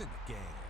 in the game.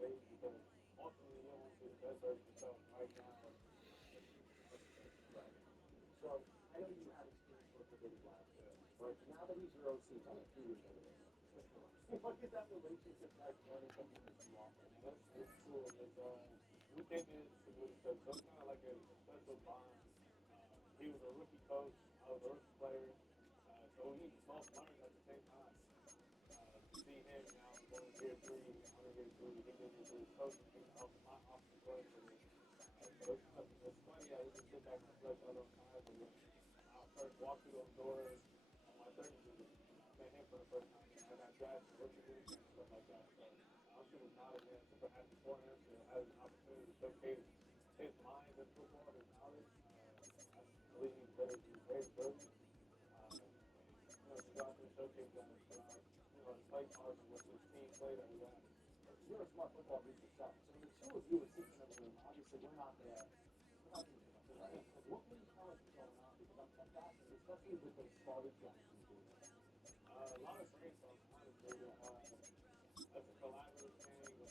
days because ultimately you don't want to be the best version of yourself right now. Right. So I know you had experience with Big last year, but now that he's your OC, kind of 2 years ago, what is that relationship like learning from him this new offense? It's cool. We came in with each other, so it's kind of like a special bond. He was a rookie coach. I was a rookie player. So we both learned at the same time. To see him now going year three, I'm in year three, he did it through his coaching, he helped my offense coordinator. So it's funny how we can sit back and reflect on those times. And when I first walked through those doors on my third year, I met him for the first time, and I got drafted rookie league and stuff like that. So I'm super proud of him, super happy for him to have an opportunity to showcase his mind in football, his knowledge. I believe he's very brilliant. To go out there and showcase that throughout, the play calls and with this team play that we have. You're a smart football geek yourself. So when the two of you are sitting in a room, obviously we're not there. We're not doing it, right? Like, what can you tell us is going on? Because I'm fascinated, especially with those smarter guys you do. A lot of brainstorming, honestly. That's a collaborative thing.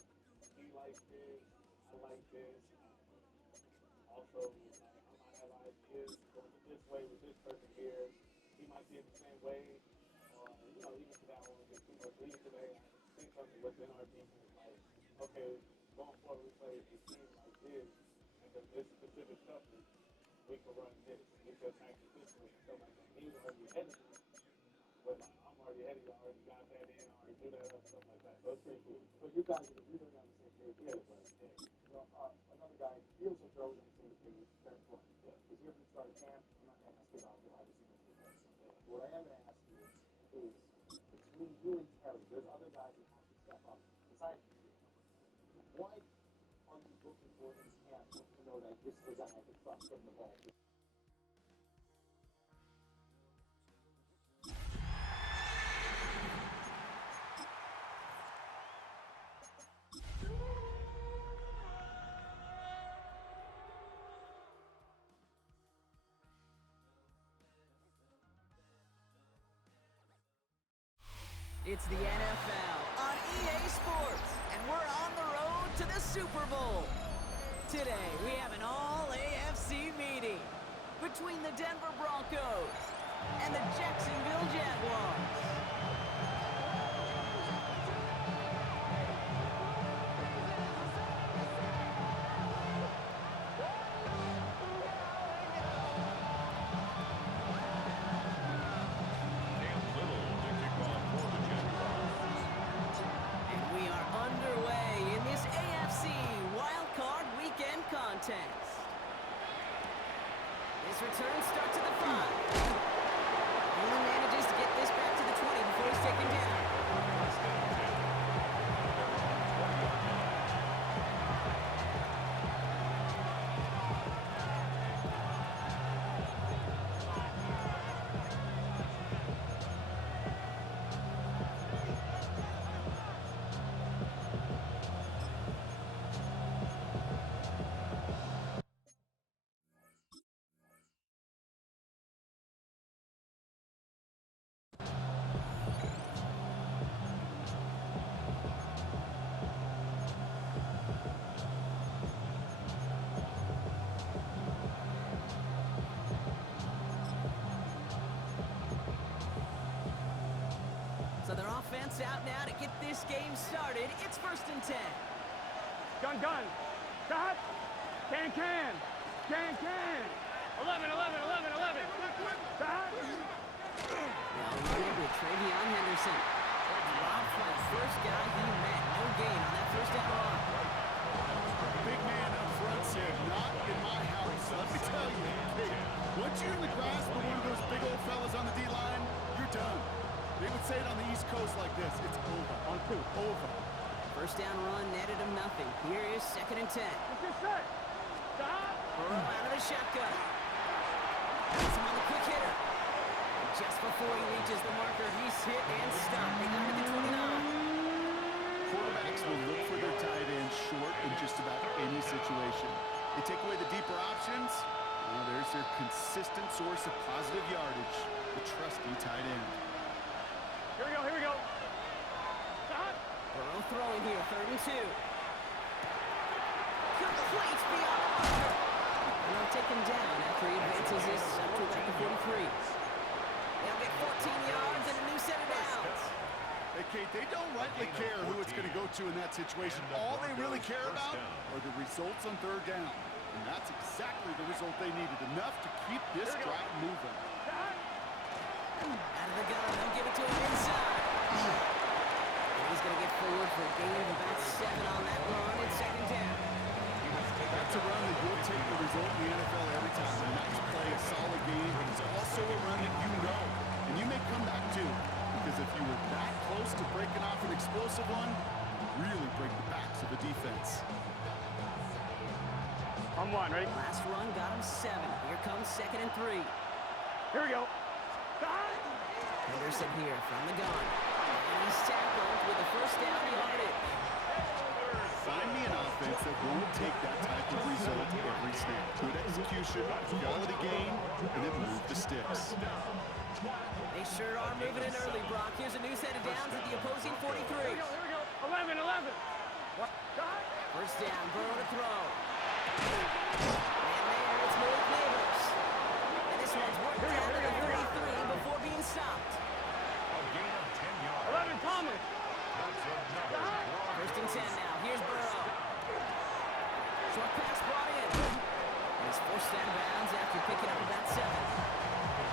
He likes this, I like this. Also, I might have ideas going this way with this person here. He might see it the same way. Or, even today, I don't want to get too much. But even today, I see something within our defense like, okay, going forward, we play a team like this, and then this specific coverage, we can run this. We can attack it this way, and stuff like that. He's already ahead of me, but I'm already ahead of you. I already got that in, I already do that up, stuff like that. So it's pretty cool. So you guys are really on the same page. Yeah, Right? yeah, Another guy feels and throws on the same page. Very important. yeah, Because here from the start of camp, I'm not going to ask you about it. Obviously, this is this. yeah. What I am going to ask you is between you and Terry, there's other guys that have to step up. Besides you, what are you looking for in camp to know that this is the guy I can trust getting the ball? It's the NFL on EA Sports, and we're on the road to the Super Bowl. Today, we have an all-AFC meeting between the Denver Broncos and the Jacksonville Jaguars. And we are underway in this AFC Wildcard Weekend contest. This return starts at the 5. Only manages to get this back to the 20 before he's taken down. So their offense out now to get this game started. It's 1st and 10. Gun. Stop. Can. 11. Stop. They'll run it with Travion Henderson. Dropped for the first guy he met. No gain on that first down run. Big man up front said, not in my house. Let me tell you, hey, once you're in the grasp of one of those big old fellas on the D-line, you're done. They would say it on the East Coast like this. It's over. On two. Over. First down run netted him nothing. Here is 2nd and 10. What's this set? Stop. Burrow out of the shotgun. Gets him on the quick hitter. And just before he reaches the marker, he's hit and stopped. They got him at the 29. Quarterbacks will look for their tight end short in just about any situation. They take away the deeper options. Well, there's their consistent source of positive yardage, the trusty tight end. Here we go. Stop. Burrow throwing here, 3rd and 2. Complete beyond the marker. And they'll take him down after he advances this up to about the 43. They'll get 14 yards and a new set of downs. Hey, Kate, they don't rightly care who it's going to go to in that situation. All they really care about are the results on third down. And that's exactly the result they needed. Enough to keep this drive moving. Out of the gun, they'll give it to him inside. And he's going to get forward for a gain of about 7 on that run at second down. That's a run that you'll take the result in the NFL every time. A nice play, a solid game, but it's also a run that you know. And you may come back to. Because if you were that close to breaking off an explosive one, you really break the backs of the defense. On one, ready? Last run got him 7. Here comes 2nd and 3. Here we go. Henderson here from the gun. And he's tackled with a first down yardage. Find me an offense that won't take that type of result every snap. Good execution, quality game, and then move the sticks. They sure are moving in early, Brock. Here's a new set of downs at the opposing 43. Here we go. 11. What? First down, Burrow to throw. And there, it's Malik Neighbors. And this one's worked down to the 33 before being stopped. 11, Thomas. First and 10 now. Here's Burrow. Short pass brought in. And he's forced out of bounds after picking up about 7.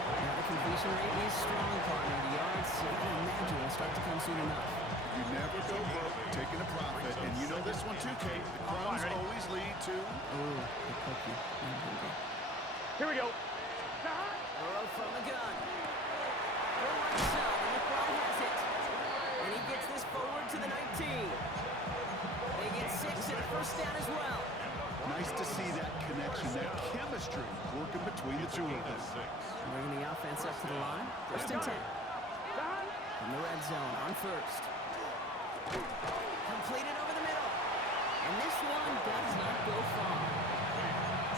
Now the completion rate is strong, partner. The yards, you can imagine, will start to come soon enough. You never go broke taking a profit, and you know this one too, Kate. The crumbs always lead to... Oh, the cookie. Here we go. Burrow from the gun. Burrow on the side, and McBride has it. And he gets this forward to the 19. They get 6 and a first down as well. Nice to see that connection, that chemistry working between the two of them. Bringing the offense up to the line. First and 10. From the red zone on first. Completed over the middle. And this one does not go far.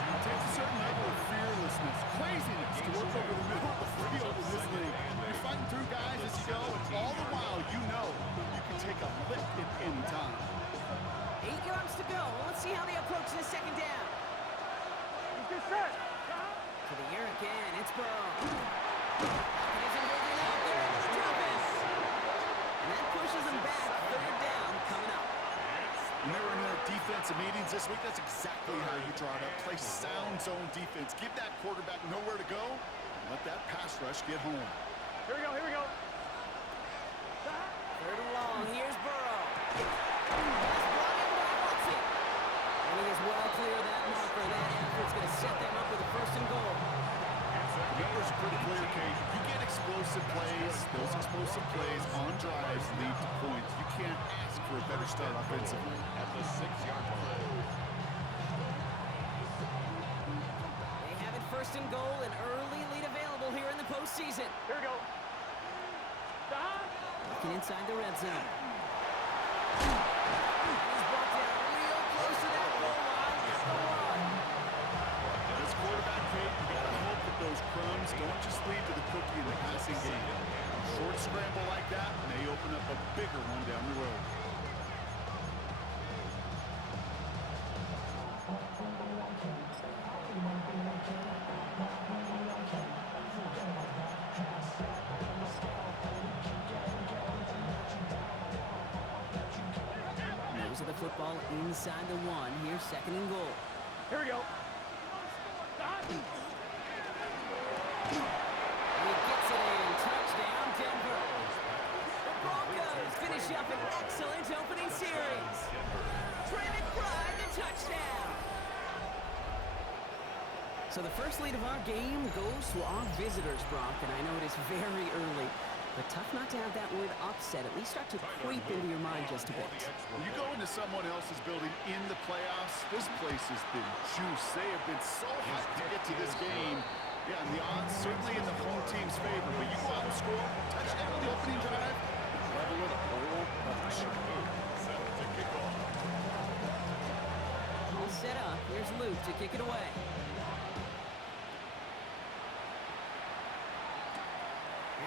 It takes a certain level of fearlessness, craziness to work over the middle of the field in this league. You're fighting through guys as you go, and all the while you know you can take a lift at any time. 8 yards to go. Let's see how they approach this second down. Get set. To the air again. It's Burrow. And he's moving out there into the drop-in. And that pushes him back. Third down coming up. When they were in their defensive meetings this week, that's exactly how you draw it up. Play sound zone defense. Give that quarterback nowhere to go, and let that pass rush get home. Here we go. Third and long. Here's Burrow. Pass brought in by Watson. And he is well clear of that marker. That effort's going to set them up with a first and goal. The numbers are pretty clear, Kate. You get explosive plays. Those explosive plays on drives lead to points. You can't ask for a better start offensively. At the 6-yard line. They have it first and goal, an early lead available here in the postseason. Here we go. Looking inside the red zone. He's brought down real close to that goal line at the 1. As quarterback, Kate, you got to hope that those crumbs don't just lead to the cookie in the passing game. A short scramble like that may open up a bigger one down the road. Nose of the football inside the 1. Here's second and goal. Here we go. He gets it in. Touchdown, Denver. The Broncos finish up an excellent opening series. Trey McBride, the touchdown. So the first lead of our game goes to our visitors, Brock, and I know it is very early, but tough not to have that word upset at least start to creep into your mind just a bit. When you go into someone else's building in the playoffs, this place has been juice. They have been so hyped to get to this game. Yeah, and the odds certainly in the home team's favor, but you go out and score, touchdown on the opening drive, and level it a whole bunch. All set up. Here's Luke to kick it away.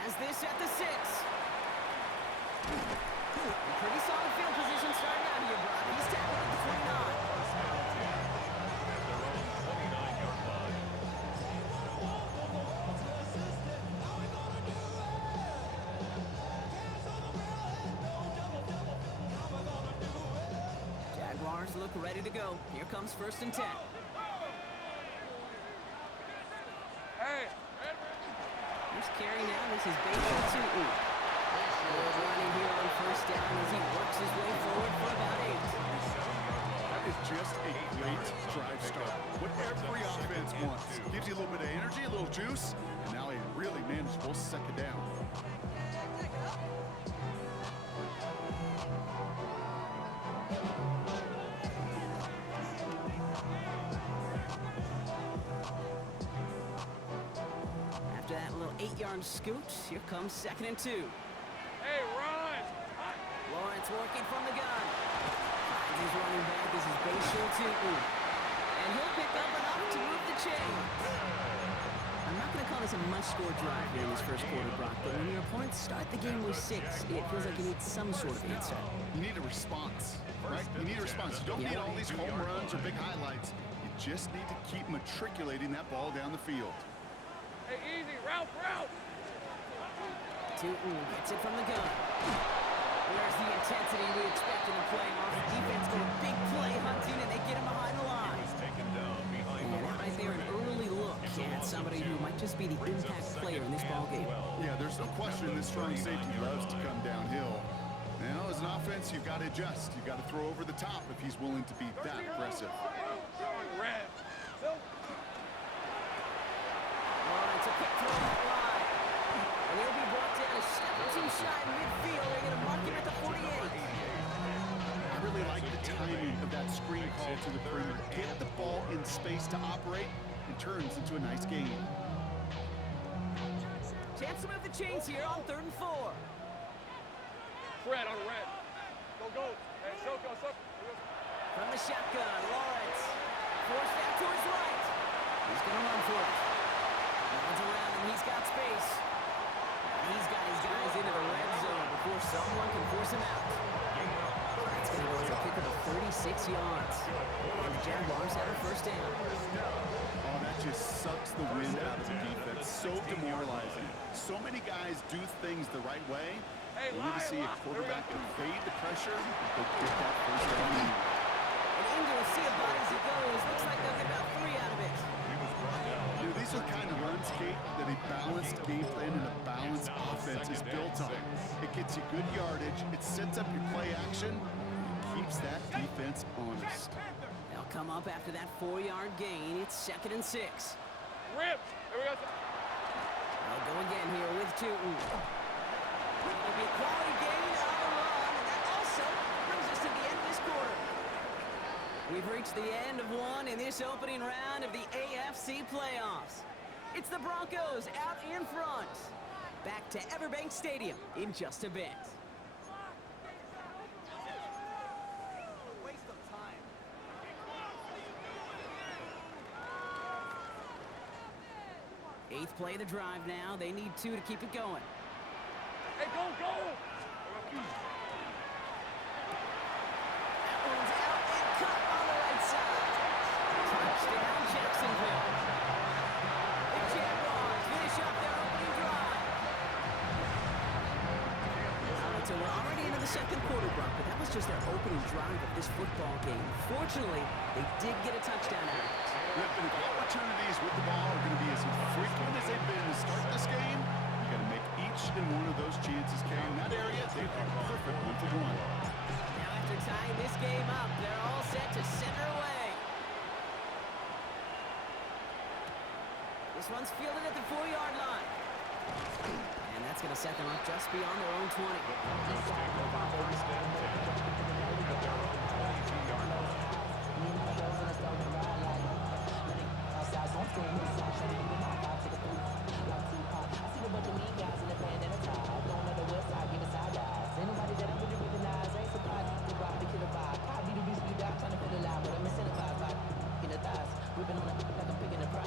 Has this at the 6. Pretty solid field position starting out here, Brock. He's tackled at the 29. playbook ready to go. Here comes 1st and 10. Hey. Here's carry now. This is Baker to Good running here on 1st down as he works his way forward for about 8. That is just a great drive start. What every offense wants. Gives you a little bit of energy, a little juice, and now a really manageable 2nd down. After that little 8-yard scoot, here comes 2nd and 2. Hey, run. Lawrence working from the gun. Finds his running back. This is Baker to and he'll pick up enough to move the chains. I'm not going to call this a must-score drive here in this 1st quarter, Brock, but when your opponents start the game with 6, it feels like you need some sort of answer. You need a response, right? You need a response. You don't need all these home runs or big highlights. You just need to keep matriculating that ball down the field. Hey, easy. Route. Tootin gets it from the gun. Where's the intensity we expect in the playoffs? The defense going big play hunting, and they get him behind the line. And that right there, an early look at somebody who might just be the impact player in this ballgame. Yeah, there's no question this strong safety loves to come downhill. Now, as an offense, you've got to adjust. You've got to throw over the top if he's willing to be that aggressive. Red. Lawrence, a quick throw that line. And he'll be brought down a step or two shy in midfield. They're going to mark him at the 48. I really like the timing of that screen call to the perimeter. Get the ball in space to operate. It turns into a nice game. Chance to move the chains here on 3rd and 4. Fred on red. Go. Hey, Soko. From the shotgun, Lawrence. Forced out to his right. He's going to run for it. Runs around him. He's got space. He's got his guys into the red zone before someone can force him out. It's going to go as a kick of 36 yards. And the Jaguars have a 1st down. Oh, that just sucks the wind out of the defense. So demoralizing. So many guys do things the right way. You need to see a quarterback evade the pressure and go get that 1st down. And Ingram will see about as he goes. Looks like they'll get about 3 out of it. These are the kind of runs, Kate, that a balanced game plan and a balanced offense is built on. It gets you good yardage, it sets up your play action, and keeps that defense honest. They'll come up after that 4-yard gain. It's 2nd and 6. Rip. Here we go. They'll go again here with Tootin. It'll be a quality gain on the run, and that also brings us to the end of this quarter. We've reached the end of one in this opening round of the AFC playoffs. It's the Broncos out in front. Back to Everbank Stadium in just a bit. Waste of time. Eighth play of the drive now. They need 2 to keep it going. Hey, go. Touchdown, Jacksonville. The Jaguars finish up their opening drive. So we're already into the 2nd quarter, Brock, but that was just their opening drive of this football game. Fortunately, they did get a touchdown out of it. Yep, and if the opportunities with the ball are going to be as frequent as they've been to start this game, you got to make each and one of those chances count. In that area, they've been perfect 1-for-1. Now after tying this game up, they're all set to center away. This one's fielded at the 4-yard line. And that's going to set them up just beyond their own 20.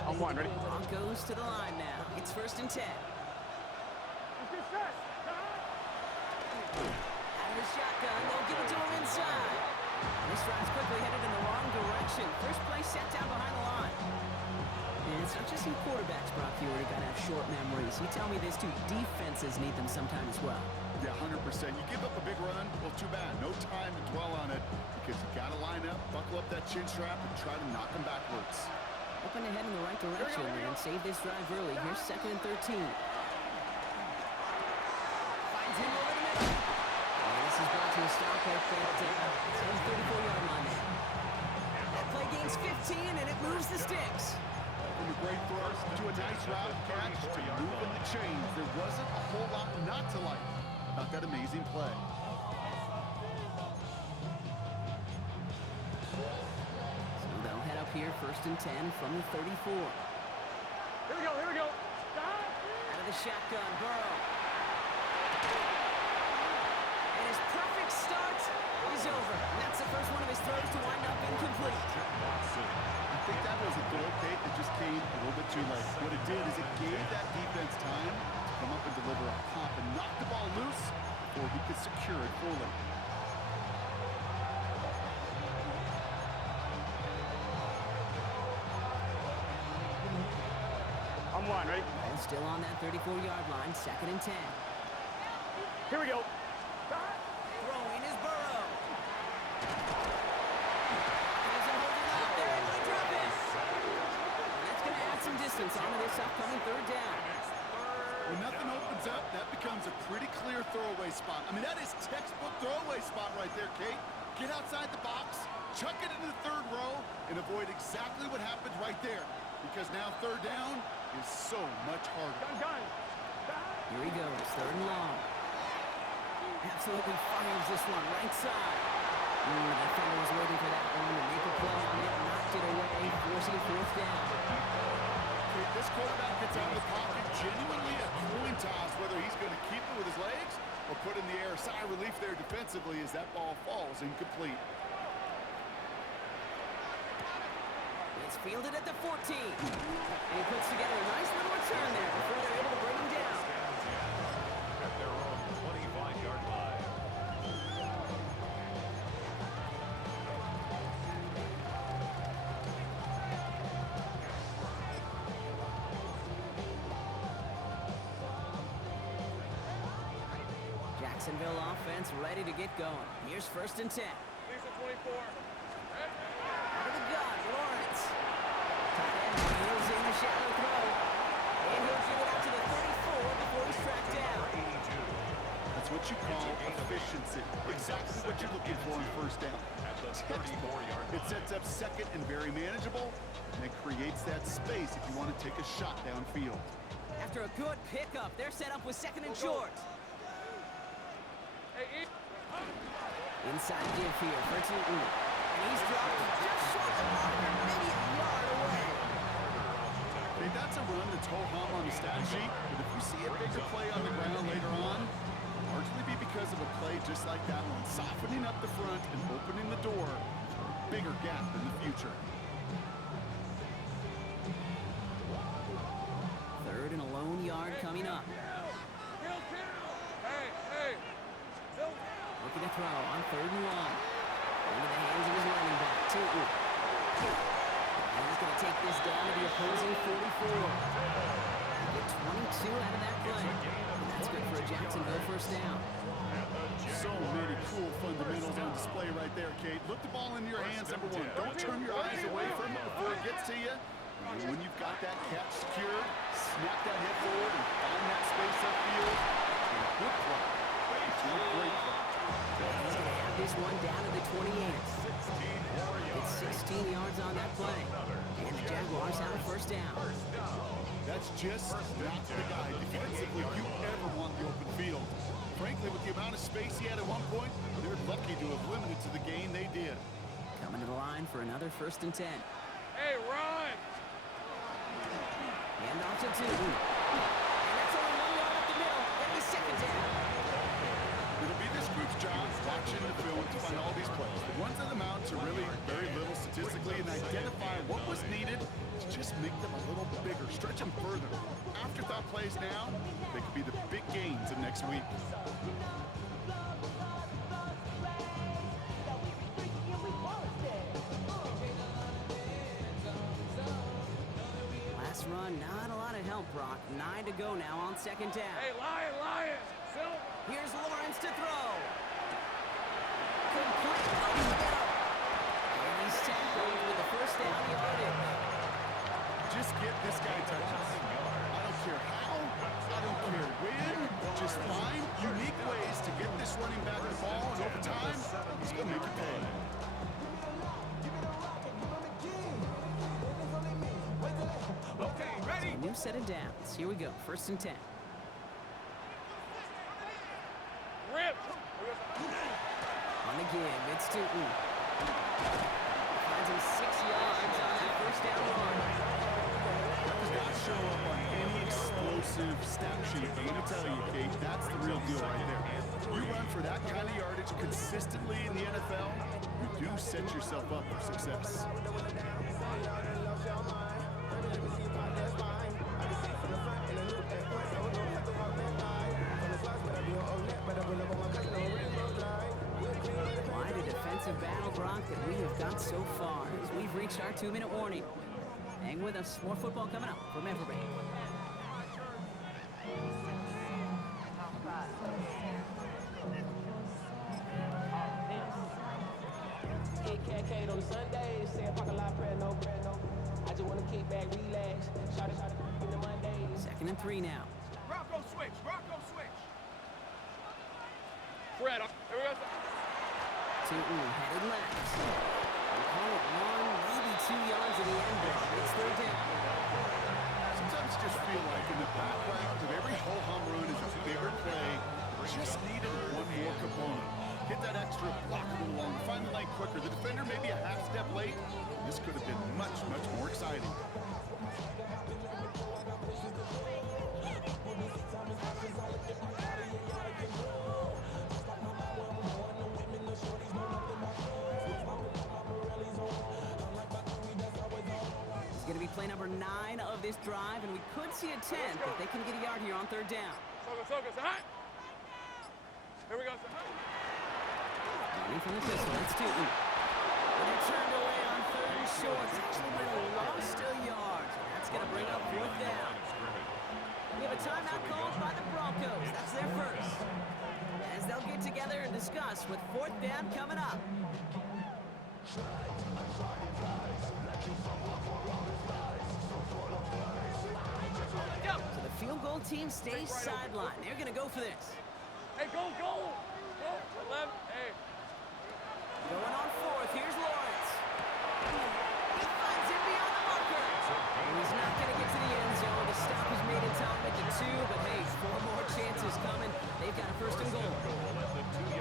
On one, ready? Broncos to the line now. It's 1st and 10. Out of the shotgun, they'll give it to him inside. And this drive's quickly headed in the wrong direction. First play set down behind the line. And it's not just some quarterbacks, Brock, you already got to have short memories. You tell me this too, defenses need them sometime as well. Yeah, 100%. You give up a big run, well, too bad. No time to dwell on it because you got to line up, buckle up that chin strap, and try to knock them backwards. Hoping to head in the right direction and save this drive early. Here's 2nd and 13. Finds him over the middle. And this is brought to a stop at that 34-yard line. That play gains 15, and it moves the sticks. From a great thrust to a nice route catch to moving the chains, there wasn't a whole lot not to like about that amazing play. So they'll head up here, 1st and 10 from the 34. Here we go, here we go. Out of the shotgun, Burrow. And his perfect start is over. And that's the first one of his throws to wind up incomplete. I think that was a throw, Kate, that just came a little bit too late. What it did is it gave that defense time to come up and deliver a pop and knock the ball loose before he could secure it fully. I'm line, ready? And still on that 34-yard line, 2nd and 10. Here we go. Throwing is Burrow. Doesn't hold it up. They're able to drop it. And that's going to add some distance onto this upcoming 3rd down. When nothing opens up, that becomes a pretty clear throwaway spot. I mean, that is textbook throwaway spot right there, Kate. Get outside the box, chuck it into the 3rd row, and avoid exactly what happened right there. Because now 3rd down is so much harder. Gun. Here he goes, 3rd and long. Absolutely fires this one right side. The defender was waiting for that one to make a play on it, knocked it away, forcing 4th down. This quarterback gets out of the pocket, genuinely a coin toss whether he's going to keep it with his legs or put in the air. Sigh of relief there defensively as that ball falls incomplete. It's fielded at the 14. And he puts together a nice little return there before they're able to bring him down. At their own 25-yard line. Jacksonville offense ready to get going. Here's 1st and 10. Lisa 24. Out of the gun, Lawrence. Tight end wheels in the shallow throw. And he'll give it out to the 34 before he's tracked down. That's what you call efficiency. Exactly what you're looking for on 1st down. At the 34-yard line. It sets up 2nd and very manageable, and it creates that space if you want to take a shot downfield. After a good pickup, they're set up with 2nd and short. Hey, Inside give here for Tootin. And he's dropped just short of the marker, maybe a yard away. Okay, that's a run that's ho-hum on the stat sheet, but if you see a bigger play on the ground later on, it'll largely be because of a play just like that one, softening up the front and opening the door for a bigger gap in the future. 3rd and a lone yard coming up. Hey. Looking to throw on 3rd and 1. Into the hands of his running back, Tootin. And he's going to take this down to the opposing 44. Get 22 out of that play. And that's good for a Jacksonville 1st down. So many cool fundamentals on display right there, Kate. Look the ball in your hands, number 1. Don't turn your eyes away from it before it gets to you. And when you've got that catch secured, snap that head forward and find that space upfield. And good play. It's a great play. He's going to have this one down to the 28. It's 16 yards on that play. And the Jaguars have a 1st down. That's just not the guy defensively you ever want the open field. Frankly, with the amount of space he had at one point, they're lucky to have limited to the gain they did. Coming to the line for another 1st and 10. Hey, run! Hand off to Tootin. And that's only 1 yard up the middle. That'll be 2nd down. It'll be this group's job watching the film to find all these plays. The ones that amount to really very little statistically and identify what was needed to just make them a little bigger, stretch them further. Afterthought plays now, they could be the big gains of next week. Last run, not a lot of help, Brock. 9 to go now on 2nd down. Hey, Lion! Silver. Here's Lawrence to throw. Complete over the middle. And he's tackled with the first down yardage. Just get this guy touches. I don't care how, I don't care when. Just find unique ways to get this running back the ball, and over time, he's going to make it pay. Okay, ready? A new set of downs. Here we go. 1st and 10. Rip. On the give, it's Tootin. Finds him 6 yards on that first down run. Does not show up on any explosive stat sheet. I'm going to tell you, Kate, that's the real deal right there. You run for that kind of yardage consistently in the NFL, you do set yourself up for success. Quite a defensive battle, Brock, that we have got so far as we've reached our 2-minute warning. Hang with us. More football coming up from Everbank. KK on Sundays, say parking lot prayer, no prayer, no. I just want to kick back, relax, shout it in the Mondays. 2nd and 3 now. Rocco switch. Rocco switch. Fred. Here we go. Tootin headed left. We'll call it 1, maybe 2 yards in the end zone. It's 3rd down. Sometimes you just feel like in the background of every ho-hum run is a bigger play. Just needed one more component. Hit that extra, block a little longer, find the lane quicker. The defender maybe a half step late. This could have been much, much more exciting. It's going to be play number 9 of this drive, and we could see a 10th if they can get a yard here on 3rd down. Soga, say hi. Here we go. Say hi. Running from the pistol, that's Tootin. And they're turned away on 3rd and short. Actually might have lost a yard. That's going to bring up 4th down. We have a timeout called by the Broncos. That's their first. As they'll get together and discuss with 4th down coming up. So the field goal team stays sidelined. They're going to go for this. Hey, go. Go. 11. Hey. Going on 4th, here's Lawrence. He finds him beyond the marker. And he's not going to get to the end zone. The stop is made in time at the 2, but hey, 4 more chances coming. They've got a 1st and goal.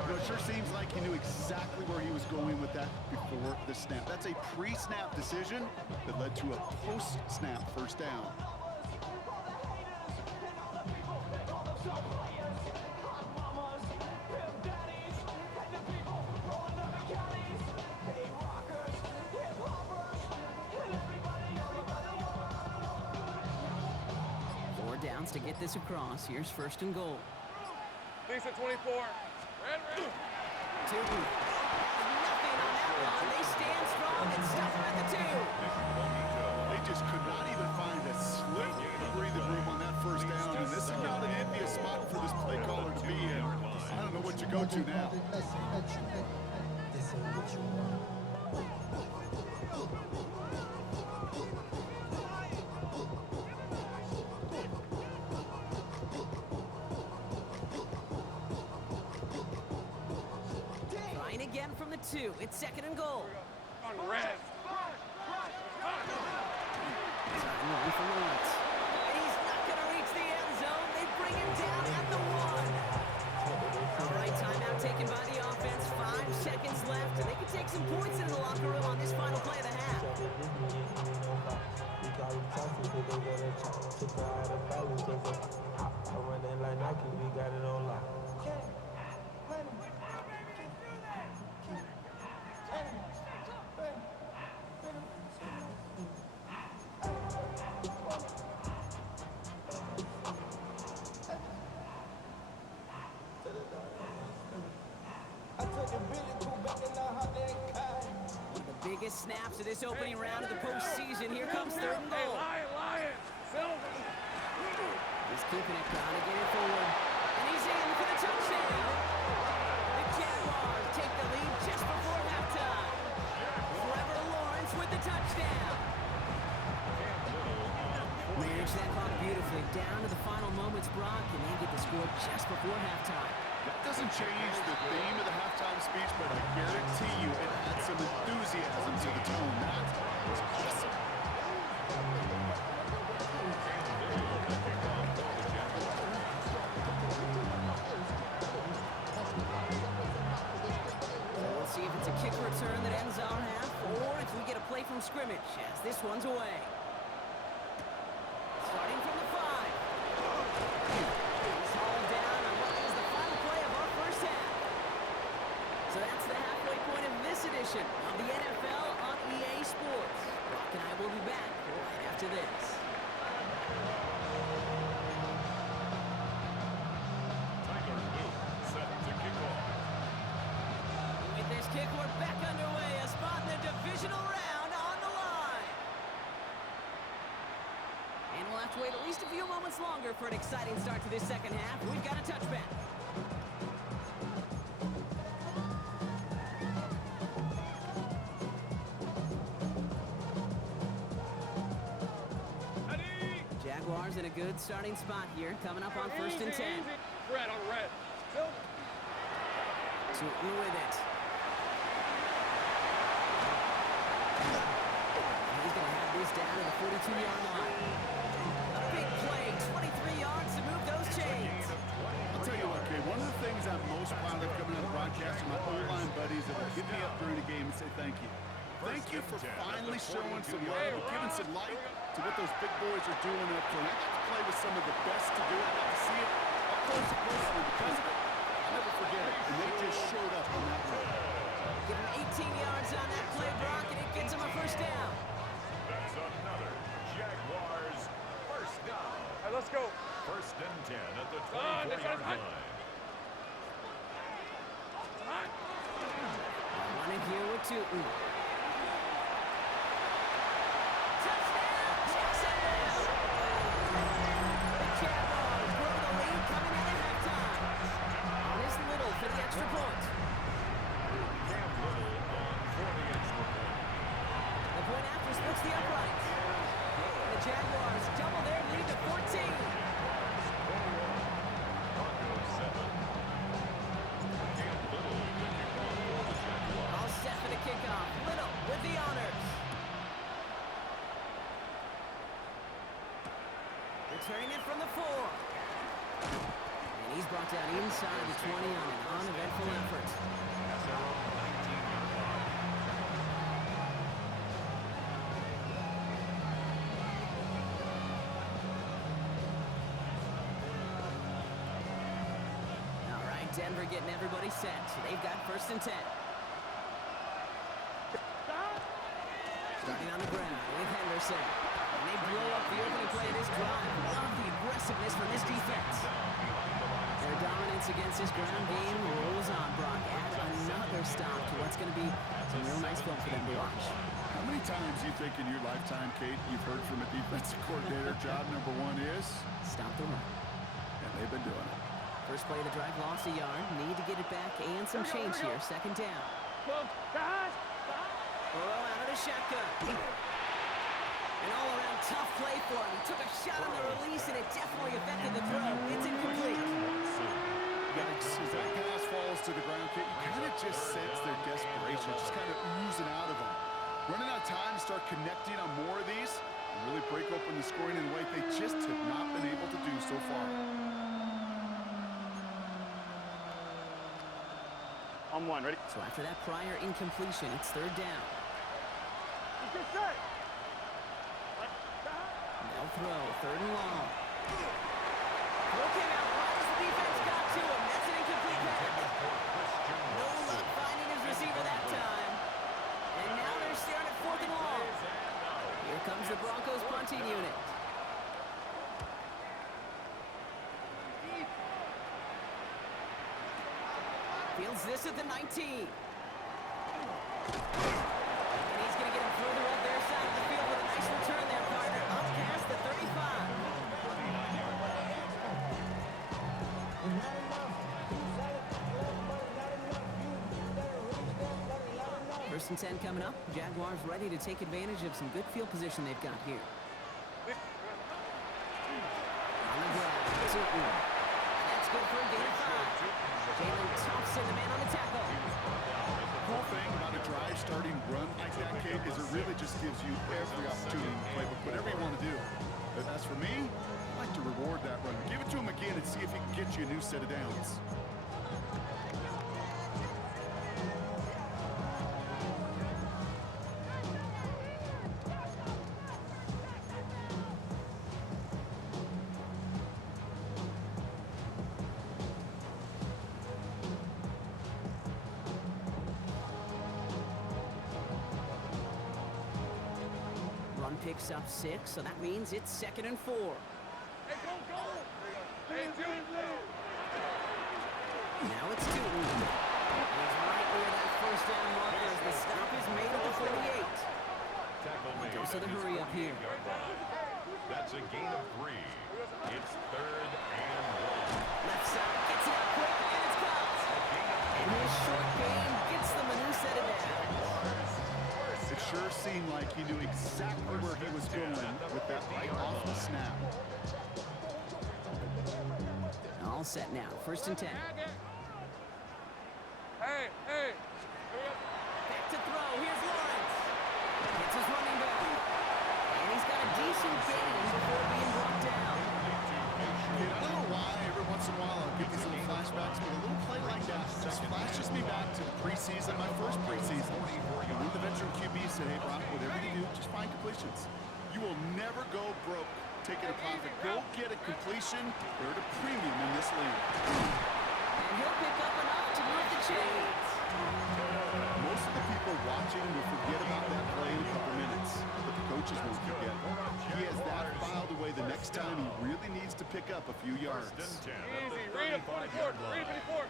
Well, it sure seems like he knew exactly where he was going with that before the snap. That's a pre-snap decision that led to a post-snap 1st down. Downs to get this across. Here's 1st and goal. Decent 24. Red. Tootin. Nothing on that one. They stand strong and stop him at the 2. They just could not even find a sliver of breathing room on that 1st down, and this is not an envious spot for this play caller to be in. I don't know what you go to now. Trying again from the 2. It's 2nd and goal. On red. Run for Lawrence. And he's not going to reach the end zone. They bring him down at the 1. All right, timeout taken by the offense. 5 seconds left, and they can take some points into the locker room on this final play of the half. One of the biggest snaps of this opening round of the postseason. Here comes 3rd and Hey, goal. Lion. Silver. He's keeping it, trying to get it forward. And he's in for the with the touchdown. Managed that clock beautifully. Down to the final moments, Brock, and they get the score just before halftime. That doesn't change the theme of the halftime speech, but I guarantee you it adds some enthusiasm to the tone. That was awesome. We'll see if it's a kick return that ends our half, or if we get a play from scrimmage, as this one's away. Starting from the 5. He's hauled down on what is the final play of our first half. So that's the halfway point of this edition of the NFL on EA Sports. Brock and I will be back right after this. With this kick, we're back underway. A spot in the divisional round on the line. And we'll have to wait at least a few moments longer for an exciting start to this second half. We've got a touchback. Jaguars in a good starting spot here, coming up on 1st and 10. Red on red. Shooting with it. He's going to have this down to the 42-yard line. A big play, 23 yards to move those chains. I'll tell you what, Kay, one of the things I'm most proud of coming out of broadcasting, my O-line buddies that will hit me up during the game and say thank you. Thank you for finally showing some love, giving some light to what those big boys are doing up front. I got to play with some of the best to do it. I got to see it up close and personally because of it. I'll never forget it. And they just showed up on that play. Give him 18 yards on that play, Brock, and it gets him a first down. That's another Jaguars first down. All right, let's go. 1st and 10 at the 24-yard line. I want to hear what Tootin. Touchdown, Jacksonville! The Jaguars grow the lead coming into halftime. This Little for the extra point. Cam Little on for the extra point. The point after splits the uprights. The Jaguars double their lead to 14. Broncos 7. Cam Little with the kickoff for the Jaguars. All set for the kickoff. Little with the honors. Returning it from the 4. And he's brought down inside the 20 on an uneventful effort. At their own 19-yard line. All right, Denver getting everybody set. So they've got 1st and 10. Starting on the ground with Henderson. And they blow up the opening play of this drive. Love the aggressiveness from this defense. Their dominance against this ground game rolls on, Brock. Add another stop to what's going to be some real nice film for them to watch. How many times do you think in your lifetime, Kate, you've heard from a defensive coordinator, job number 1 is? Stop the run. And they've been doing it. First play of the drive, lost a yard. Need to get it back and some change here. 2nd down. Burrow out of the shotgun. An all-around tough play for him. He took a shot on the release, and it definitely affected the throw. It's incomplete. Yikes. As that pass falls to the ground, Kate, you kind of just sense their desperation, just kind of oozing out of them. Running out of time to start connecting on more of these and really break open the scoring in a way they just have not been able to do so far. On 1, ready? So after that prior incompletion, it's 3rd down. They'll throw, 3rd and long. Throw came out right as the defense got to him. That's an incomplete pass. No luck finding his receiver that time. And now they're staring at 4th and long. Here comes the Broncos punting unit. Fields this at the 19. And he's going to get him further up their side of the field with a nice return there, partner. Up past the 35. First and 10 coming up. Jaguars ready to take advantage of some good field position they've got here. On the ground, Tootin. That's good for a gain of 5. Jalen Thompson, the man on the tackle. The whole thing about a drive starting run like that, kid, is it really just gives you every opportunity to play with whatever you want to do. But as for me, I like to reward that run. Give it to him again and see if he can get you a new set of downs. Run picks up 6, so that means it's 2nd and 4. Hey, go, go! Hey, Now it's Tootin. And he's right near that first down marker as the stop is made at the 48. Tackle made. Goes to the hurry up here. That's a gain of 3. It's 3rd and 1. Left side gets it out quick, and it's caught. And his short gain gets them a new set of downs. It sure seemed like he knew exactly where he was going with that right off the snap. All set now. 1st and 10. Hey, hey! Back to throw. Here's Lawrence. Hits his running back. And he's got a decent gain before being brought down. Kid, I don't know why every once in a while I'll get these little flashbacks, but a little play like that just flashes me back to the preseason, my first preseason. And when the veteran QB said, hey, Brock, whatever you do, just find completions. You will never go broke taking a profit. Go get a completion. They're at a premium in this league. And he'll pick up enough to move the chains. Most of the people watching will forget about that play in a couple minutes, but the coaches won't forget. He has that filed away the next time he really needs to pick up a few yards. Easy, read him, 44, read 54.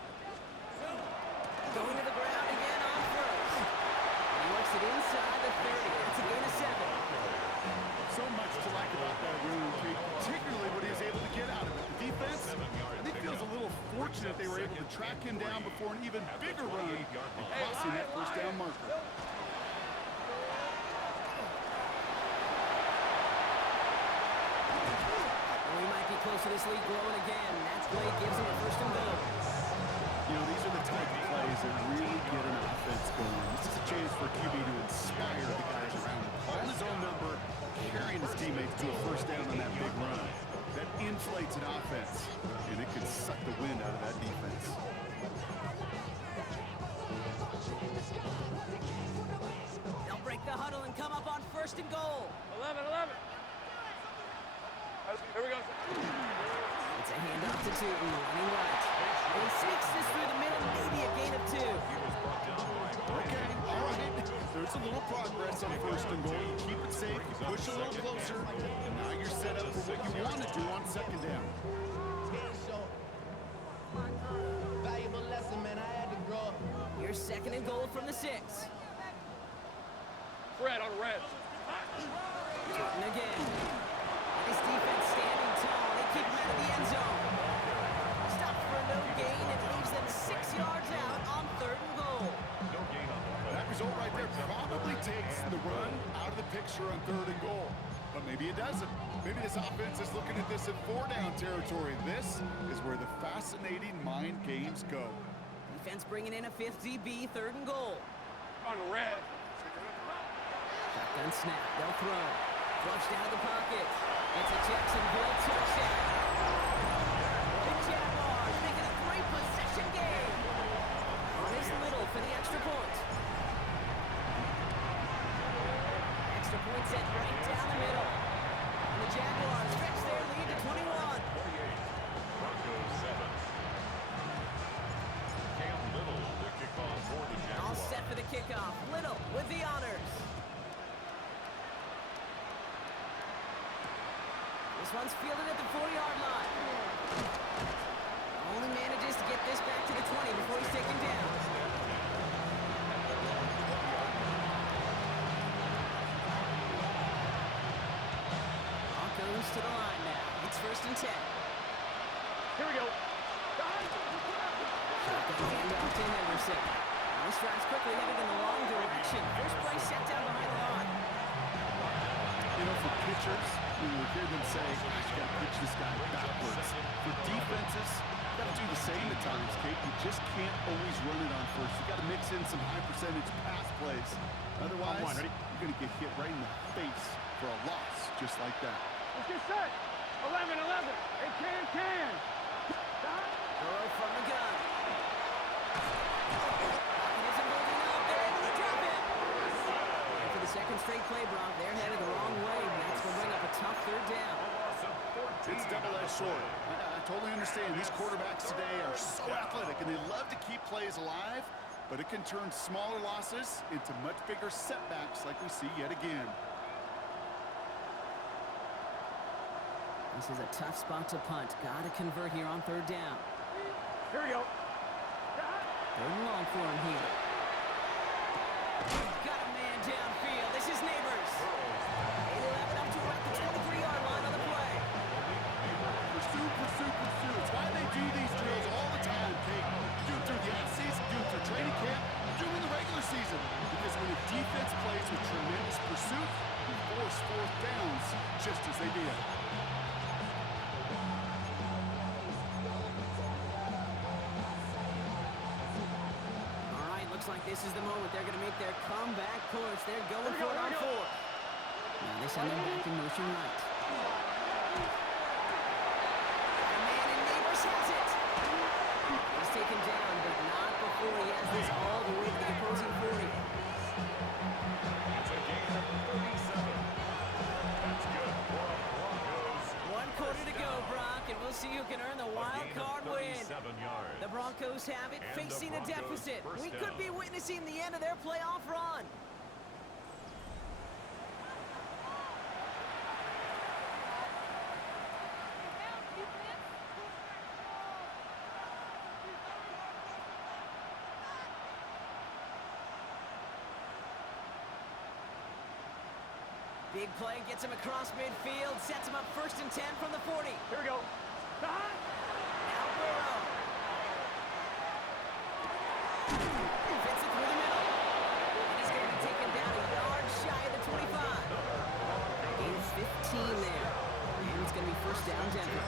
Going to the ground again on first. And he works it inside the 30. That's a gain of 7. So much to like about that run, particularly what he was able to get out of it. The defense, I think, feels a little fortunate they were able to track him down before an even bigger run and crossing that first down marker. Well, he might be close to this league growing again. That play gives him a 1st and goal. You know, these are the type of plays that really get an offense going. This is a chance for QB to inspire the guys around him. Calling his own number, carrying his teammates to a 1st down on that big run. That inflates an offense, and it can suck the wind out of that defense. They'll break the huddle and come up on 1st and goal. 11, 11. Here we go. It's a handoff to Tootin, running right. And he sneaks this through the middle, maybe a gain of 2. Okay, all right. There's a little progress on 1st and goal. You keep it safe, you push a little closer, and now you're set up for what you want to do on 2nd down. Valuable lesson, man. I had to grow up. Here's 2nd and goal from the 6. Fred on red. Tootin again. And his defense standing tall. They keep him out of the end zone. Stop for no gain and leaves them 6 yards out on 3rd and goal. That result right there probably takes the run out of the picture on 3rd and goal. But maybe it doesn't. Maybe this offense is looking at this in 4-down territory. This is where the fascinating mind games go. Defense bringing in a 5th DB, 3rd and goal. On red. Shotgun snap, they'll throw. Flushed out of the pocket. It's a Jacksonville touchdown. The Jaguars making a 3-possession game. Here's Little for the extra point. Extra point set right down the middle. And the Jaguars stretch their lead to 21. Broncos 7. Cam Little, the kickoff for the Jaguars. All set for the kickoff. Little with the honors. This one's fielded at the 4-yard line. Only manages to get this back to the 20 before he's taken down. Broncos to the line now. It's 1st and 10. Here we go. Shotgun handoff to Henderson. This drive's quickly headed in the wrong direction. First play set down behind the line. You know, for pitchers, we will hear them say, gosh, you got to pitch this guy backwards. For defenses, you got to do the same at times, Kate. You just can't always run it on first. You got to mix in some high-percentage pass plays. Otherwise, you're going to get hit right in the face for a loss just like that. Let's get set. 11, 11. Hey, can. Burrow from the gun. He isn't moving up. They're able to drop it. And for the second straight play, Brock, they're headed the wrong way. That's going to bring up a tough third down. It's double-edged sword. I totally understand. These quarterbacks today are so athletic, and they love to keep plays alive, but it can turn smaller losses into much bigger setbacks like we see yet again. This is a tough spot to punt. Got to convert here on third down. Here we go. Third and long for him here. Got a man downfield. This is Neighbors. They have it up to about the 23-yard line on the play. Pursue. It's why they do these drills all the time, Kate. Do it through the off-season, do it through training camp, do it in the regular season. Because when a defense plays with tremendous pursuit, you force fourth downs just as they did. Looks like this is the moment they're going to make their comeback push. They're going for it on fourth. Now they send them back in motion right. A man in Neighbors has it. He's taken down, but not before he has this all the way to the opposing 40. It's a gain of 37. That's good for the Broncos. 1 quarter to go, Brock, and we'll see who can earn the wild card win. The Broncos have it, facing a deficit. We could be witnessing the end of their playoff run. Big play gets him across midfield, sets him up 1st and 10 from the 40. Here we go. Now Burrow. Fits it through the middle. And he's going to be taken down a yard shy of the 25. Gain 15 there. And it's going to be 1st down Denver.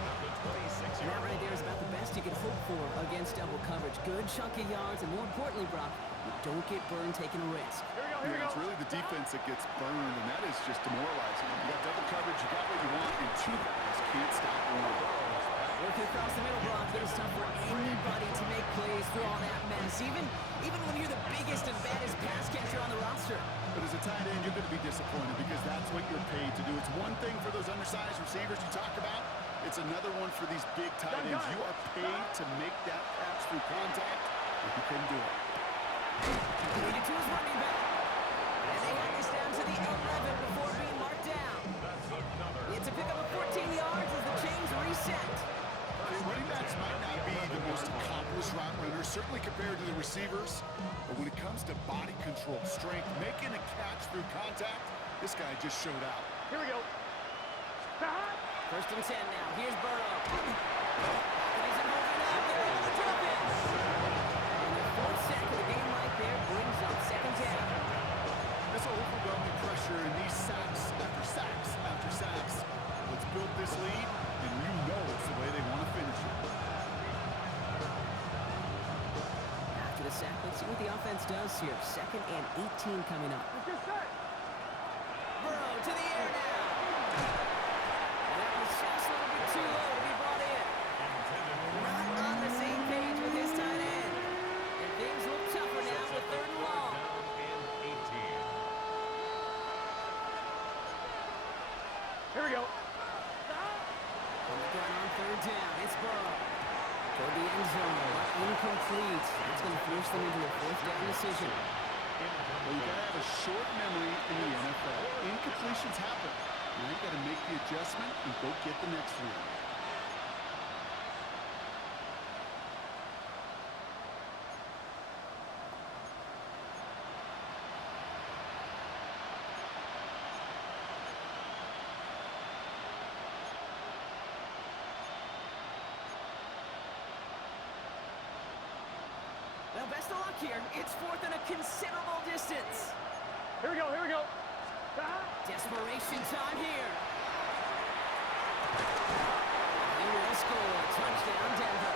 And that right there is about the best you can hope for against double coverage. Good chunky yards, and more importantly, Brock, you don't get burned taking a risk. Yeah, it's really the defense that gets burned, and that is just demoralizing. You got double coverage, you got what you want, and 2 guys can't stop one. Working across the middle, Brock, it is tough for anybody to make plays through all that mess, even when you're the biggest and baddest pass catcher on the roster. But as a tight end, you're going to be disappointed because that's what you're paid to do. It's one thing for those undersized receivers you talk about. It's another one for these big tight ends. You are paid to make that catch through contact, but you couldn't do it. Lead it to his running back. And they had this down to the 11 before being marked down. It's a pickup of 14 yards as the chains reset. Okay, running backs might not be the most accomplished route runners, certainly compared to the receivers. But when it comes to body control, strength, making a catch through contact, this guy just showed out. Here we go. 1st and 10 now. Here's Burrow. And he's moving up. They're able to drop it. And the 4th sack of the game right there brings up 2nd down. This overwhelming pressure and these sacks after sacks after sacks. Let's build this lead, and you know it's the way they want to finish it. After the sack, let's see what the offense does here. 2nd and 18 coming up. Let's get set. Burrow to the air now. And that was just a little bit too low to be brought in. Not on the same page with his tight end. And things look tougher now with 3rd and long. Here we go. On the gun on 3rd down, it's Burrow. Toward the end zone, but incomplete. That's going to force them into a 4th down decision. Well, you got to have a short memory in the NFL. Incompletions happen. Now you got to make the adjustment and go get the next one. Well, Well, best of luck here. It's fourth and a considerable distance. Here we go, here we go. Desperation time here. He will score. Touchdown, Denver.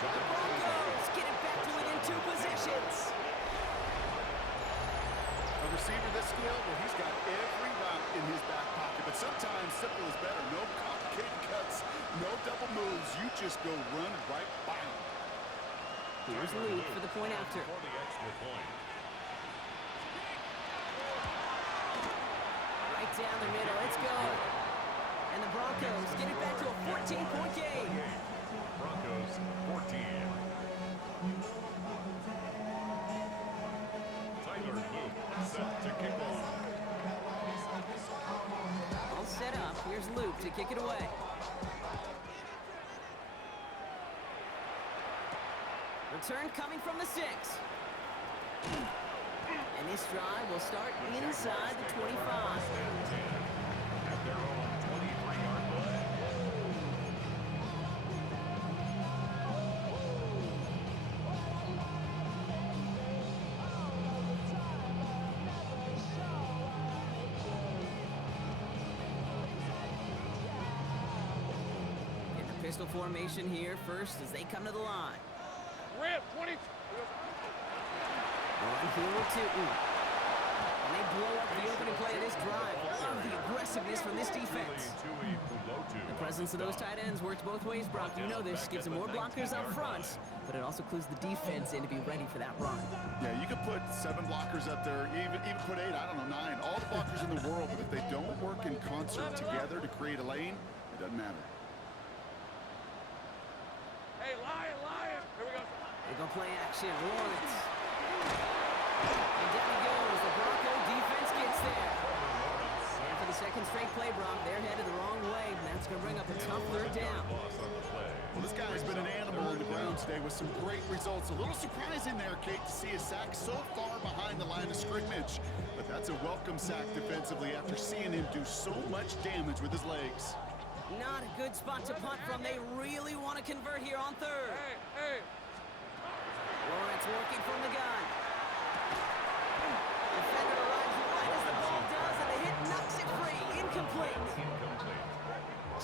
The Broncos get it back to within 2 possessions. A receiver this skilled, well, he's got every route in his back pocket. But sometimes simple is better. No complicated cuts, no double moves. You just go run right by him. Here's Luke for the point after. For the extra point. Right down the middle. It's good. And the Broncos get it back to a 14-point game. Broncos 14. Tyler Luke set to kick off. All set up. Here's Luke to kick it away. Return coming from the 6. And this drive will start inside the 25. At their own 23-yard line. In the pistol formation here first as they come to the line. Rip, 20. One here with Tootin. And they blow up the opening play of this drive. Love the aggressiveness from this defense. The presence of those tight ends works both ways, Brock. You know this. Gives them more blockers up front, but it also clues the defense in to be ready for that run. Yeah, you could put 7 blockers up there, even put 8, I don't know, 9. All the blockers in the world, but if they don't work in concert together to create a lane, it doesn't matter. Hey, Lion, Lion. Here we go. They go play action. Lawrence. And down he goes. The Bronco defense gets there. And for the second straight play, Brock, they're headed the wrong way. And that's going to bring up a tough third down. Well, this guy's been an animal on the ground today with some great results. A little surprising there, Kate, to see a sack so far behind the line of scrimmage. But that's a welcome sack defensively after seeing him do so much damage with his legs. Not a good spot to punt from. They really want to convert here on third. Hey. Lawrence working from the gun. Defender arrives right as the ball does, and the hit knocks it free. Incomplete.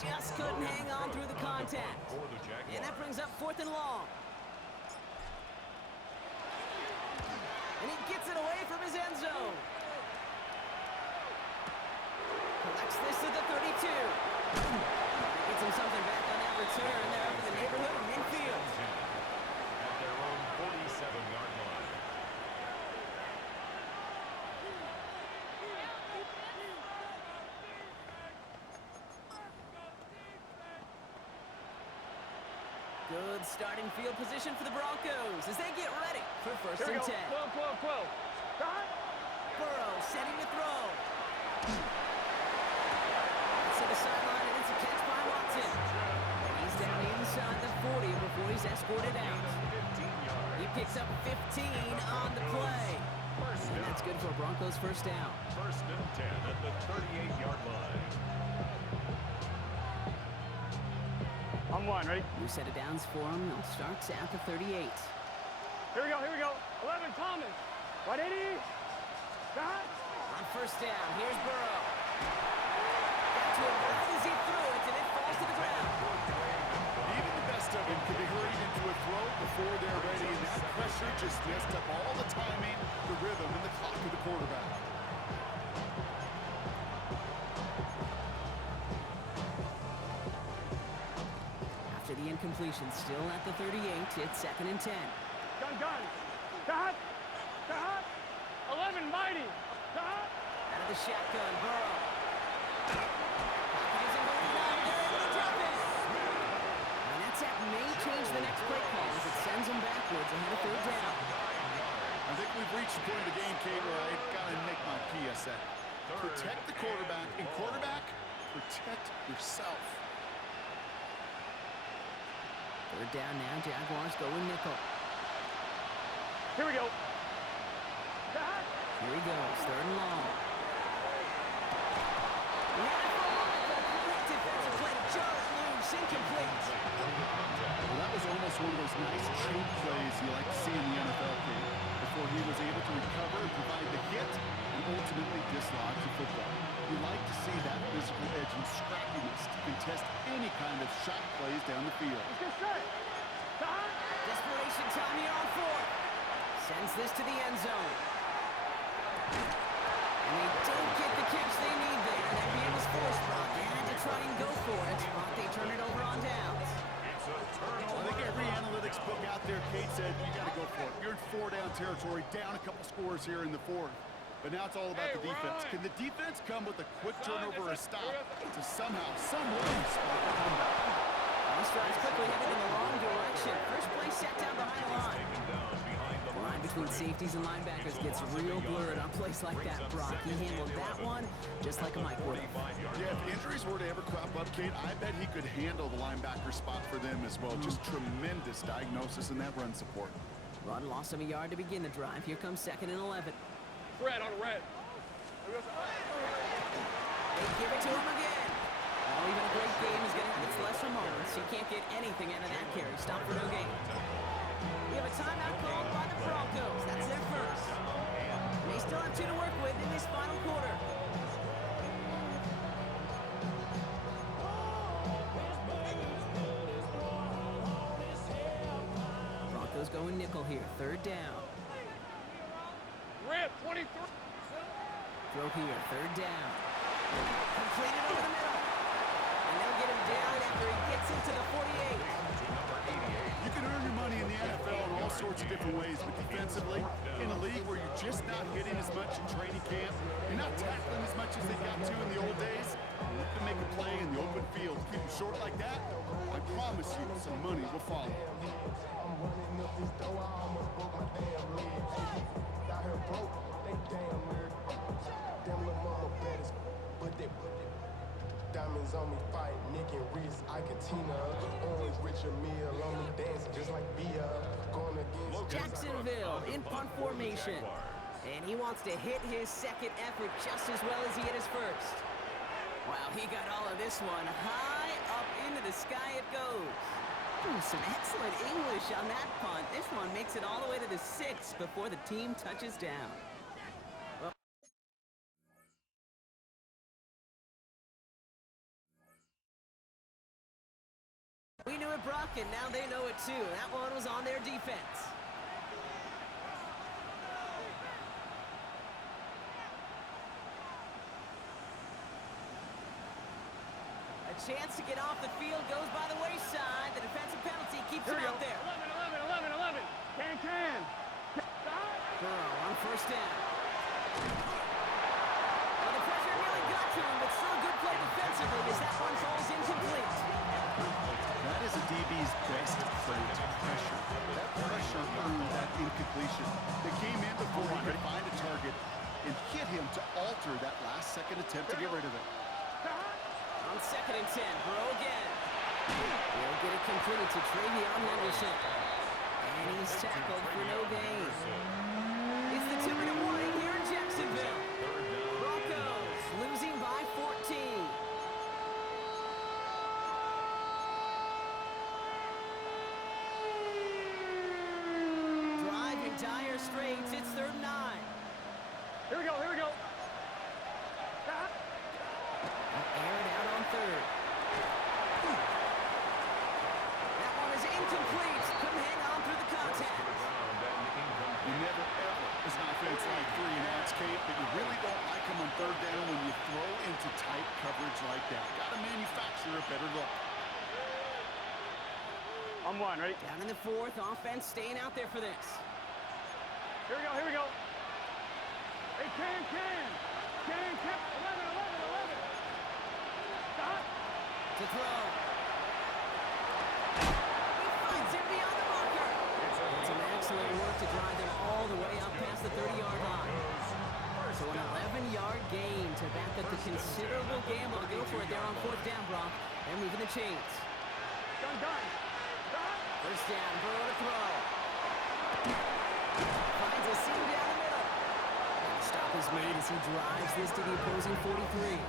Just couldn't hang on through the contact. And that brings up fourth and long. And he gets it away from his end zone. Collects this at the 32. Gets him something back on that return. They're up in the neighborhood of midfield. At their own 47-yard line. Good starting field position for the Broncos as they get ready for first Here we and go. 10. 12. Stop. Burrow setting to throw. It's to the sideline, and it's a catch by Watson. And he's down inside the 40 before he's escorted out. He picks up 15 on the play. And that's good for a Broncos first down. First and 10 at the 38-yard line. On one, ready? New set of downs for him. They'll start at the 38. Here we go. 11, Thomas. Right, 80. Stop. On first down, here's Burrow. Got to it right as he threw it, and it falls to the ground. Even the best of them could be hurried into a throw before they're ready, and that pressure just messed up all the timing, the rhythm, and the clock of the quarterback. After the incompletion, still at the 38, it's second and 10. Gun. Stop. 11, Mighty. Stop. Out of the shotgun, Burrow. Pocket isn't going on. They're able to drop it. And that sack may change the next play call as it sends them backwards ahead of third down. I think we've reached the point of the game, Kate, where I gotta make my PSA. Protect the quarterback, and quarterback, protect yourself. Third down now, Jaguars going nickel. Here we go. Stop. Here he goes, third and long. Great defensive play to jar it loose, incomplete. Well, that was almost one of those nice cheap plays you like to see in the NFL. field. Let's get set. Stop. Desperation time here on fourth. Sends this to the end zone. And they don't get the catch they need there. That game was forced, Brock. They had to try and go for it. Brock, they turn it over on downs. It's a turnover. I think every analytics book out there, Kate said, you got to go for it. You're in 4-down territory, down a couple scores here in the fourth. But now it's all about the defense. Can the defense come with a quick turnover or a stop to somehow, some way, spark a comeback? This drive's quickly headed in the wrong direction. First play set down behind the line. The line between safeties and linebackers gets real blurred on plays like that, Brock. He handled that one just like a Mike would. Yeah, if injuries were to ever crop up, Kate, I bet he could handle the linebacker spot for them as well. Just tremendous diagnosis in that run support. Run lost him a yard to begin the drive. Here comes 2nd and 11. Red on red. They give it to him again. Well, even a great game is going to have its lesser moments. He can't get anything out of that carry. Stop for no gain. We have a timeout called by the Broncos. That's their first. They still have 2 to work with in this final quarter. Broncos going nickel here. 3rd down. Red 23. Throw here. 3rd down. Completed over the middle. And they'll get him down after he gets into the 48. You can earn your money in the NFL in all sorts of different ways, but defensively, in a league where you're just not hitting as much in training camp, you're not tackling as much as they got to in the old days, you can make a play in the open field. Keep it short like that, I promise you some money will follow. Diamonds on me fight, Nick and Reese, I can Tina. Orange Richard Meal on me dancing just like Bia. Going against Jacksonville in punt formation. And he wants to hit his second effort just as well as he hit his first. Wow, he got all of this one. High up into the sky it goes. Some excellent English on that punt. This one makes it all the way to the 6 before the team touches down. We knew it, Brock, and now they know it too. That one was on their defense. A chance to get off the field goes by the wayside. The defensive penalty keeps him out there. 11. Can. Burrow on 1st down. Well, the pressure nearly got to him, but still good play defensively as that one falls incomplete. That is a DB's best trait, pressure. That pressure earned that incompletion. They came in before he could find a target and hit him to alter that last-second attempt to get rid of it. On 2nd and 10, Burrow again. He'll get it completed to Travion Henderson. And he's tackled for no gain. It's the 2-minute warning here in Jacksonville. Broncos losing by 14. Driving dire straits, it's 3rd and 9. Here we go. Aired out on 3rd. That one is incomplete. Couldn't hang on through the contact. You never, ever, as an offense, like 3 and outs, Kate, but you really don't like them on 3rd down when you throw into tight coverage like that. Got to manufacture a better look. On 1, ready? Down in the 4th, offense staying out there for this. Here we go. Hey, can. 11. Stop. To throw. He finds him beyond the marker. It's an excellent work to drive them all the way up past the 30-yard line. So an 11-yard gain to back up the considerable gamble to go for it there on 4th down, Brock. They're moving the chains. Done. Stop. 1st down, Burrow to throw. Finds a seam down the middle. And the stop is made as he drives this to the opposing 43.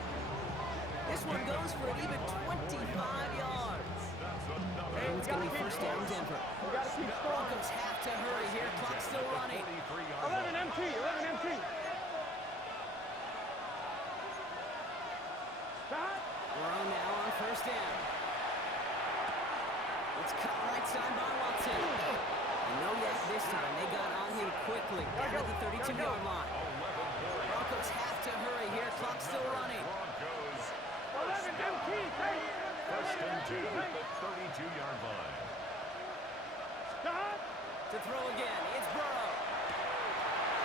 This one goes for an even 25 yards. And it's going to be 1st down, Denver. We got to keep scoring. Broncos have to hurry here. Clock's still running. 11 MT. Stop. Burrow now on 1st down. It's cut right side by Watson. And no yak this time. They got on him quickly. Down at the 32-yard line. Broncos have to hurry here. Clock's still running. Broncos 11, MT, take. first and 2 at the 32-yard line. Stop. To throw again, it's Burrow.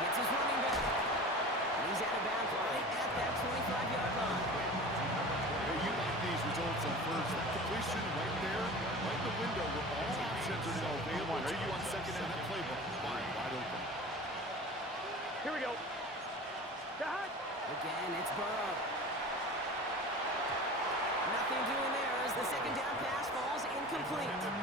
Hits his running back. And he's out of bounds right at that 25-yard line. Hey, you like these results on first. That completion right there, right in the window where all options are now available to you on second and that playbook. Wide open. Here we go. Stop. Again, it's Burrow. Nothing doing there as the second down pass falls incomplete. That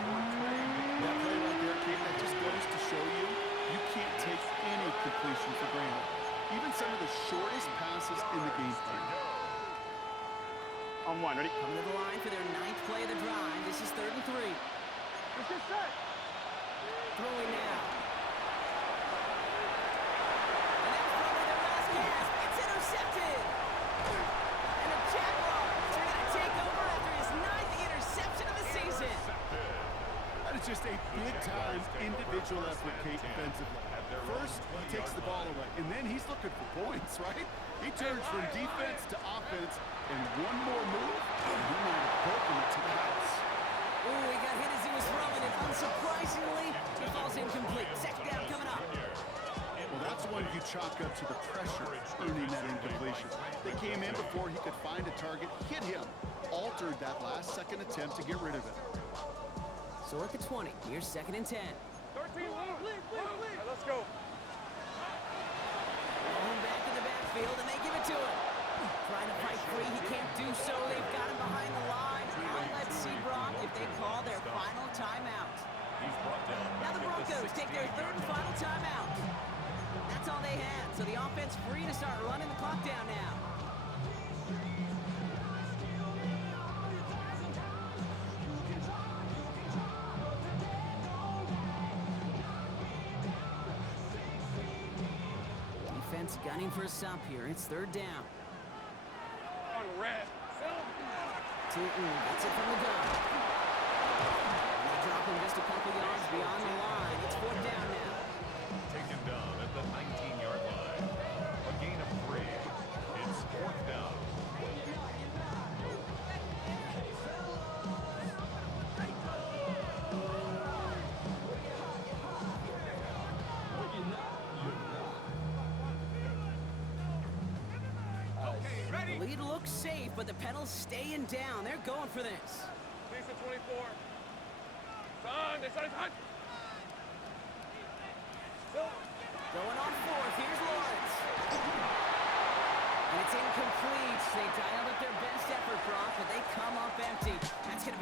play right there, Kate, that just goes to show you, you can't take any completion for granted. Even some of the shortest passes in the game plan. On one, ready? Coming to the line for their 9th play of the drive. This is 3rd and 3. Let's get set. Throwing now. And that's probably their last gasp. It's intercepted. And the Jaguars are going to take over after his 9th interception of the season. That is just a big-time individual effort, Kate, defensively. First, he takes the ball away, and then he's looking for points, right? He turns from defense to offense, and one more move, and he might have broken it to the house. Ooh, he got hit as he was throwing it. Unsurprisingly, it falls incomplete. Second down coming up. Well, that's one you chalk up to the pressure earning that incompletion. They came in before he could find a target, hit him, altered that last-second attempt to get rid of it. So at the 20, here's 2nd and 10. 13, lead. Let's go. Rolling back in the backfield, and they give it to him. Trying to fight free, he can't do so. They've got him behind the line. Now let's see, Brock, if they call their final timeout. He's brought down. Now the Broncos take their 3rd and final timeout. That's all they had, so the offense free to start running the clock down now. Defense gunning for a stop here. It's 3rd down. On red. Tootin gets it from the gun. And they drop him just a couple yards beyond the line. It's 4th down now. Taken down at the 19-yard line. A gain of 3. It's 4th down. The lead looks safe, but the pedal's staying down. They're going for this. Please to 24. Son, they started hot. Going on 4th. Here's Lawrence. And it's incomplete. They dialed up their best effort, Brock, but they come up empty. That's going to be